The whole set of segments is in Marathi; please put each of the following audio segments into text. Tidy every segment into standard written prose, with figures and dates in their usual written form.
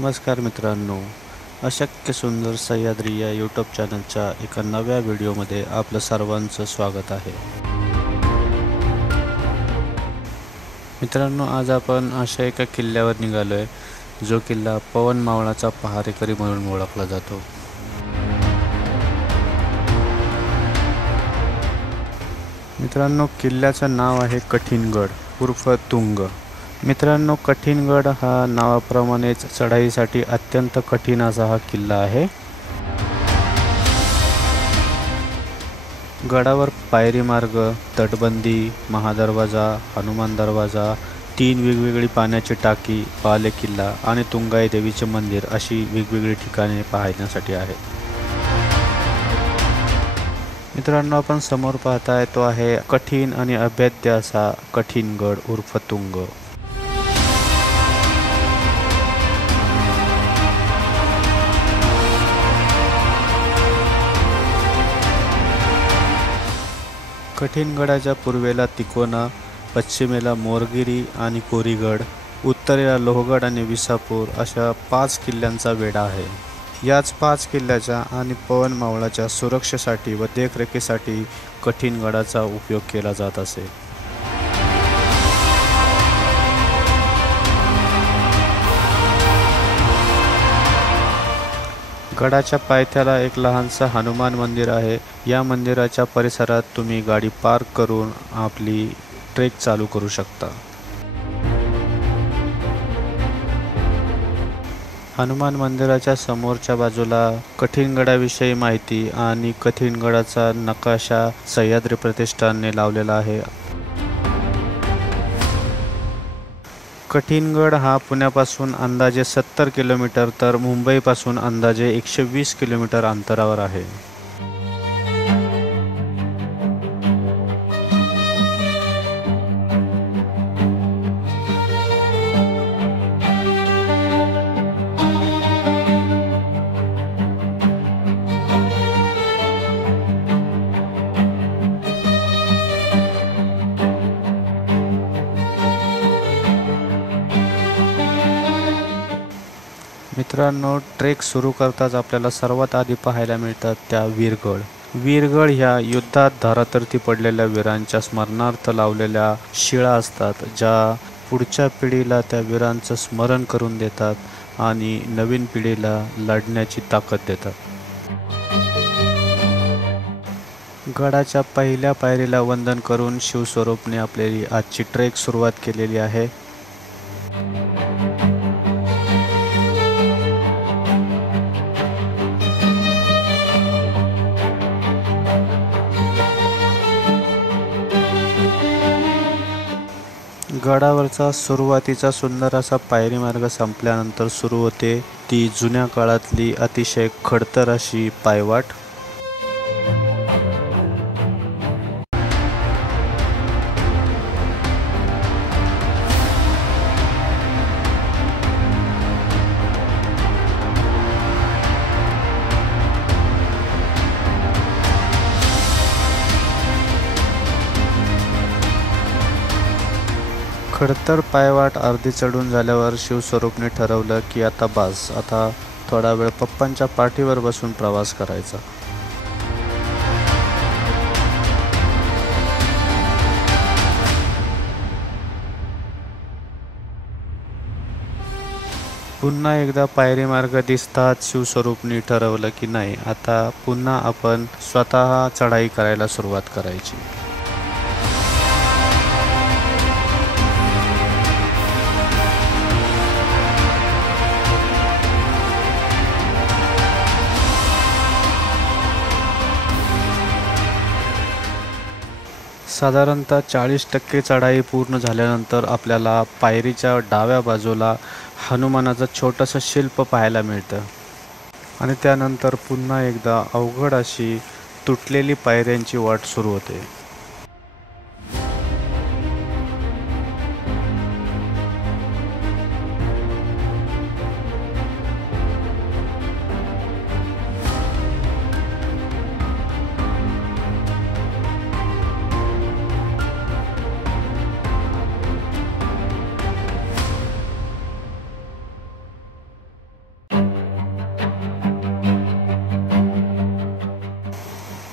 नमस्कार मित्रांनो, अशक्य सुंदर सह्याद्री या यूट्यूब चॅनलच्या एका नव्या व्हिडिओमध्ये आपलं सर्वांचं स्वागत आहे. मित्रांनो, आज आपण अशा एका किल्ल्यावर निघालो आहे, जो किल्ला पवन मावळाचा पहारेकरी म्हणून ओळखला जातो. मित्रांनो, किल्ल्याचं नाव आहे कठीणगड उर्फ तुंग. मित्रांनो, कठीणगड हा नावाप्रमाणेच चढाईसाठी अत्यंत कठीण असा हा किल्ला आहे. गडावर पायरी मार्ग, तटबंदी, महादरवाजा, हनुमान दरवाजा, 3 वेगवेगळी पाण्याची टाकी, बालेकिल्ला आणि तुंगाई देवीचे मंदिर अशी वेगवेगळी ठिकाणे पाहण्यासाठी आहेत. मित्रांनो, आपण समोर पाहताय तो आहे कठीण आणि अभेद्य असा कठीणगड उर्फ तुंग. कठीणगडाच्या पूर्वेला तिकोना, पश्चिमेला मोरगिरी आणि कोरीगड, उत्तरेला लोहगड आणि विसापूर अशा 5 किल्ल्यांचा वेढा आहे. याच 5 किल्ल्याच्या आणि पवन मावळाच्या सुरक्षेसाठी व देखरेखीसाठी कठीणगडाचा उपयोग केला जात असे. गडाच्या पायथ्याला एक लहानसा हनुमान मंदिर आहे. या मंदिराच्या परिसरात तुम्ही गाडी पार्क करून आपली ट्रेक चालू करू शकता. हनुमान मंदिराच्या समोरच्या बाजूला कठीणगडाविषयी माहिती आणि कठीणगडाचा नकाशा सह्याद्री प्रतिष्ठानने लावलेला आहे. कठीणगड हा पुण्यापासून अंदाजे 70 किलोमीटर तर मुंबईपासून अंदाजे 120 किलोमीटर अंतरावर आहे. मित्रांनो, ट्रेक सुरू करताच आपल्याला सर्वात आधी पाहायला मिळतात त्या वीरगळ. वीरगळ ह्या युद्धात धारातर्थी पडलेल्या वीरांच्या स्मरणार्थ लावलेल्या शिळा असतात, ज्या पुढच्या पिढीला त्या वीरांचं स्मरण करून देतात आणि नवीन पिढीला लढण्याची ताकद देतात. गडाच्या पहिल्या पायरीला वंदन करून शिवस्वरूपने आपली आजची ट्रेक सुरुवात केलेली आहे. गडावरचा सुरुवातीचा सुंदर असा पायरी मार्ग संपल्यानंतर सुरू होते ती जुन्या काळातली अतिशय खडतर अशी पायवाट. खडतर पायवाट अर्धी चढून झाल्यावर शिवस्वरूपने ठरवलं की आता बास, आता थोडा वेळ पप्पांच्या पाठीवर बसून प्रवास करायचा. पुन्हा एकदा पायरी मार्ग दिसताच शिवस्वरूपने ठरवलं की नाही, आता पुन्हा आपण स्वतः चढाई करायला सुरुवात करायची. साधारणतः 40% चढाई पूर्ण झाल्यानंतर आपल्याला पायरीच्या डाव्या बाजूला हनुमानाचं छोटंसं शिल्प पाहायला मिळतं आणि त्यानंतर पुन्हा एकदा अवघड अशी तुटलेली पायऱ्यांची वाट सुरू होते.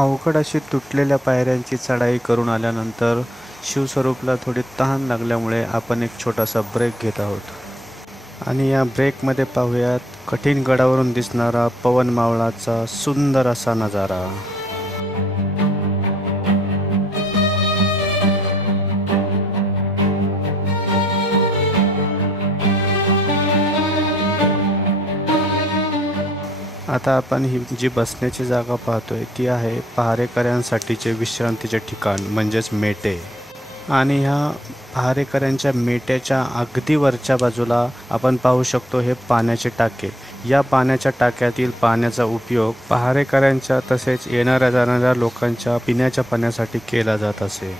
अवघड अशी तुटलेल्या पायऱ्यांची चढाई करून आल्यानंतर शिवस्वरूपला थोडी तहान लागल्यामुळे आपण एक छोटासा ब्रेक घेत आहोत आणि या ब्रेकमध्ये पाहूयात कठीण गडावरून दिसणारा पवन मावळाचा सुंदर असा नजारा। आता आपण ही जी बसण्याची जागा पाहतोय ती आहे पहारेकऱ्यांसाठीचे विश्रांतीचे ठिकाण म्हणजेच मेटे। आणि ह्या पहारेकऱ्यांच्या मेट्याच्या अगदी वरच्या बाजूला आपण पाहू शकतो हे पाण्याचे टाके। या पाण्याच्या टाक्यातील पाण्याचा उपयोग पहारेकऱ्यांच्या तसेच येणाऱ्या जाणाऱ्या लोकांच्या पिण्याच्या पाण्यासाठी केला जात असे।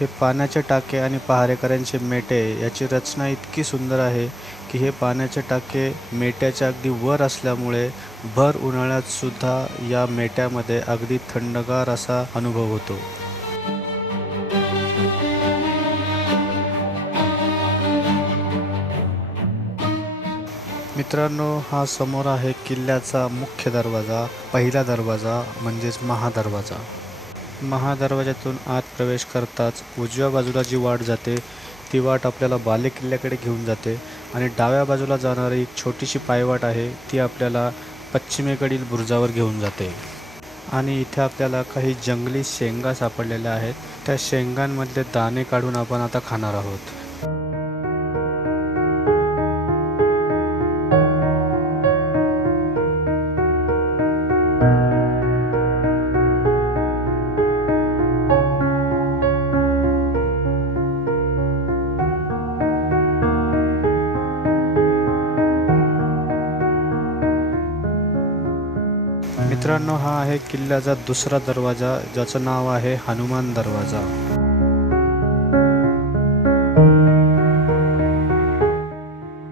हे पाण्याचे टाके आणि पहारेकऱ्यांचे मेटे याची रचना इतकी सुंदर आहे की हे पाण्याचे टाके मेट्याच्या अगदी वर असल्यामुळे भर उन्हाळ्यात सुद्धा या मेट्यामध्ये अगदी थंडगार असा अनुभव होतो। मित्रांनो, हा समोर आहे किल्ल्याचा मुख्य दरवाजा, पहिला दरवाजा म्हणजेच महादरवाजा। महादरवाज्यातून आत प्रवेश करताच उजव्या बाजूला जी वाट जाते ती वाट आपल्याला बालेकिल्ल्याकडे घेऊन जाते आणि डाव्या बाजूला जाणारी एक छोटीशी पायवाट आहे ती आपल्याला पश्चिमेकडील बुरुजावर घेऊन जाते। आणि इथे आपल्याला काही जंगली शेंगा सापडलेल्या आहेत, त्या शेंगांमधले दाणे काढून आपण आता खाणार आहोत। मित्रांनो, हा आहे किल्ल्याचा दुसरा दरवाजा ज्याचं नाव आहे हनुमान दरवाजा।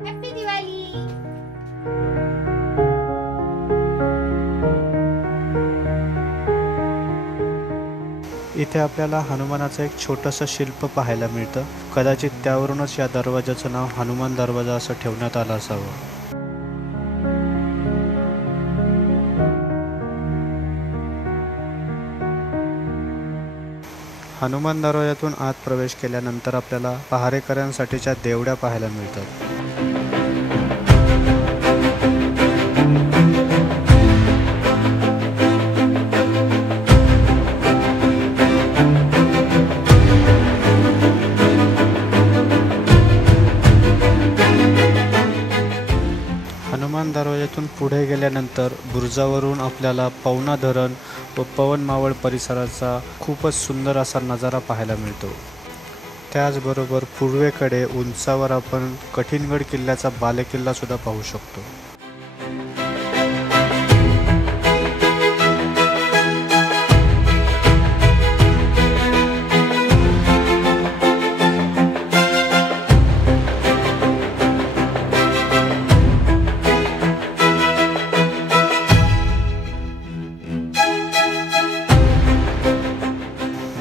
हॅपी दिवाळी। इथे आपल्याला हनुमानाचं एक छोटंसं शिल्प पाहायला मिळतं। कदाचित त्यावरूनच या दरवाजाचं नाव हनुमान दरवाजा असं ठेवण्यात आलं असावं। हनुमान दरवाजातून आत प्रवेश केल्यानंतर आपल्याला पहारेकऱ्यांसाठीच्या देवड्या पाहायला मिळतात। हनुमान दरवाजातून पुढे गेल्यानंतर बुरुजावरून आपल्याला पवना धरण व पवन मावळ परिसराचा खूपच सुंदर असा नजारा पाहायला मिळतो। त्याचबरोबर पूर्वेकडे उंचावर आपण कठीणगड किल्ल्याचा बालेकिल्ला सुद्धा पाहू शकतो।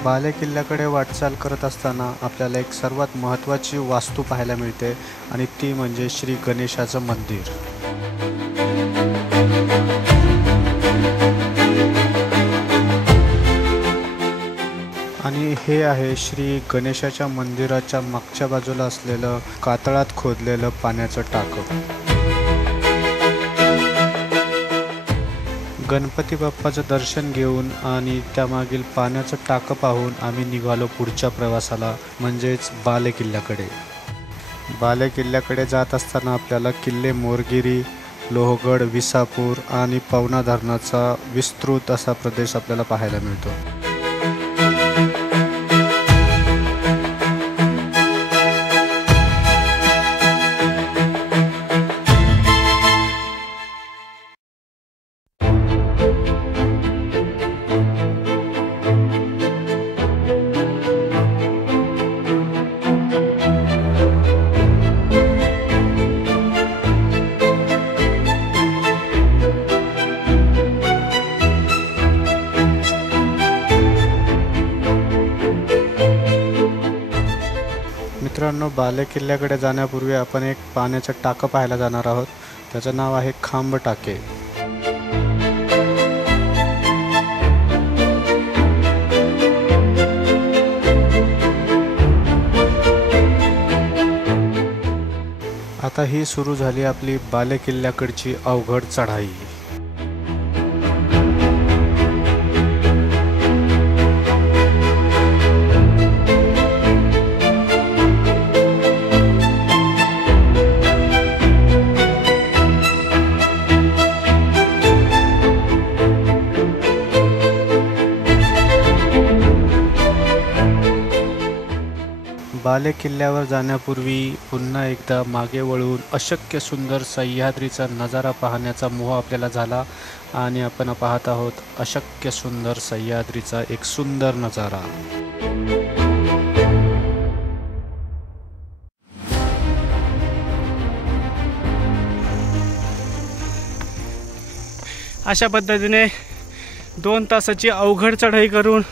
बालेकिल्ल्याकडे वाटचाल करत असताना आपल्याला एक सर्वात महत्त्वाची वास्तू पाहायला मिळते आणि ती म्हणजे श्री गणेशाचं मंदिर। आणि हे आहे श्री गणेशाच्या मंदिराच्या मागच्या बाजूला असलेलं कातळात खोदलेलं पाण्याचं टाकं। गणपती बाप्पाचं दर्शन घेऊन आणि त्यामागील पाण्याचं टाकं पाहून आम्ही निघालो पुढच्या प्रवासाला म्हणजेच बालेकिल्ल्याकडे। बालेकिल्ल्याकडे जात असताना आपल्याला किल्ले मोरगिरी, लोहगड, विसापूर आणि पवना धरणाचा विस्तृत असा प्रदेश आपल्याला पाहायला मिळतो। मित्रांनो, बालेकिल्ल्याकडे जाण्यापूर्वी आपण एक पाण्याचं टाकं पाहायला जाणार आहोत, त्याचं नाव आहे खांब टाके। आता ही सुरू झाली आपली बालेकिल्ल्याकडची अवघड चढाई. बालेकिल्ल्यावर जाण्यापूर्वी पुन्हा एकदा मागे वळून अशक्य सुंदर सह्याद्रीचा नजारा पाहण्याचा मोह आपल्याला झाला आणि आपण पाहत आहोत अशक्य सुंदर सह्याद्रीचा एक सुंदर नजारा. अशा पद्धतीने 2 तासाची अवघड चढाई करून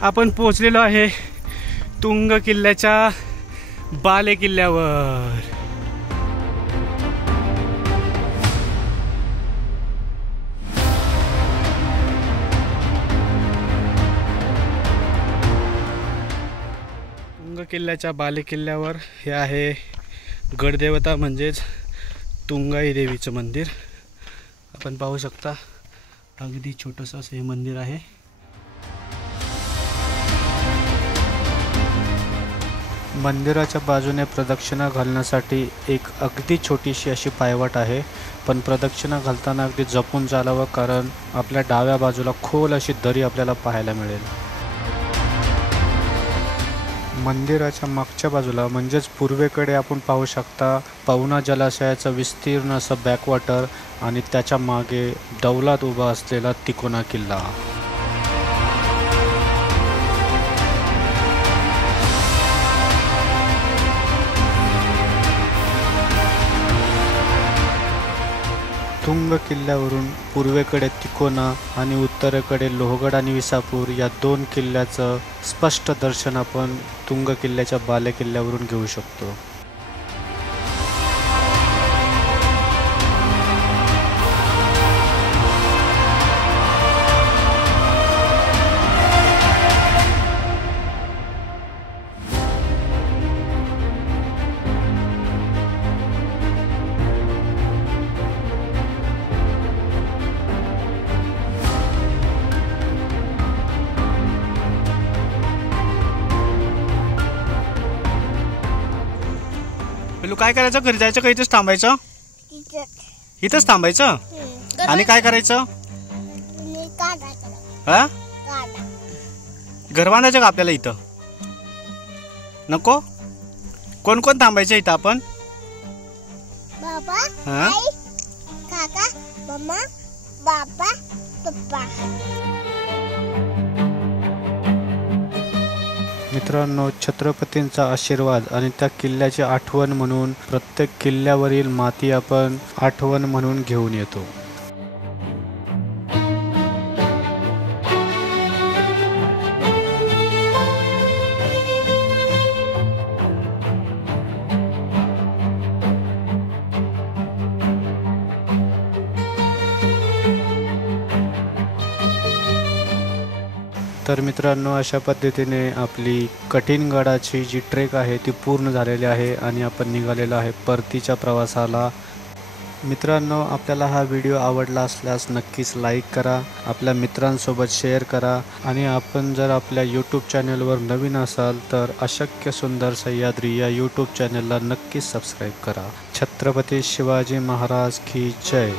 आपण पोहोचलेलो आहे तुंग किल्ल्याच्या बालेकिल्ल्यावर. तुंग किल्ल्याच्या बालेकिल्ल्यावर हे आहे गडदेवता म्हणजेच तुंगाई देवीचं मंदिर. आपण पाहू शकता अगदी छोटंसं असं हे मंदिर आहे. मंदिराच्या बाजूने प्रदक्षिणा घालण्यासाठी एक अगदी छोटीशी अशी पायवाट आहे, पण प्रदक्षिणा घालताना अगदी जपून चालावं, कारण आपल्या डाव्या बाजूला खोल अशी दरी आपल्याला पाहायला मिळेल. मंदिराच्या मागच्या बाजूला म्हणजेच पूर्वेकडे आपण पाहू शकता पवना जलाशयाचं विस्तीर्ण असं बॅकवॉटर आणि त्याच्या मागे डौलात उभा असलेला तिकोना किल्ला. तुंग किल्ल्यावरून पूर्वेकडे तिकोना आणि उत्तरेकडे लोहगड आणि विसापूर या 2 किल्ल्याचं स्पष्ट दर्शन आपण तुंग किल्ल्याच्या बालेकिल्ल्यावरून घेऊ शकतो. काय करायचं, घरी जायचं का इथेच थांबायचं? इथंच थांबायचं आणि काय करायचं? हा, घर बांधायचं का आपल्याला इथं? नको. कोण कोण थांबायचं इथं आपण? बाबा, हा, आई, काका, मम्मा, बाबा, पप्पा. मित्रांनो, छत्रपतींचा आशीर्वाद आणि त्या किल्ल्याची आठवण म्हणून प्रत्येक किल्ल्यावरील माती आपण आठवण म्हणून घेऊन येतो. तर मित्रांनो, अशा पद्धतीने आपली कठीण गडाची जी ट्रेक आहे ती पूर्ण झालेली आहे आणि आपण निघालेलो आहे परतीच्या प्रवासाला. मित्रांनो, आपल्याला हा व्हिडिओ आवडला असल्यास नक्कीच लाईक करा, आपल्या मित्रांसोबत शेअर करा आणि आपण जर आपल्या यूट्यूब चॅनलवर नवीन असाल तर अशक्य सुंदर सह्याद्री या यूट्यूब चॅनलला नक्कीच सबस्क्राईब करा. छत्रपती शिवाजी महाराज की जय.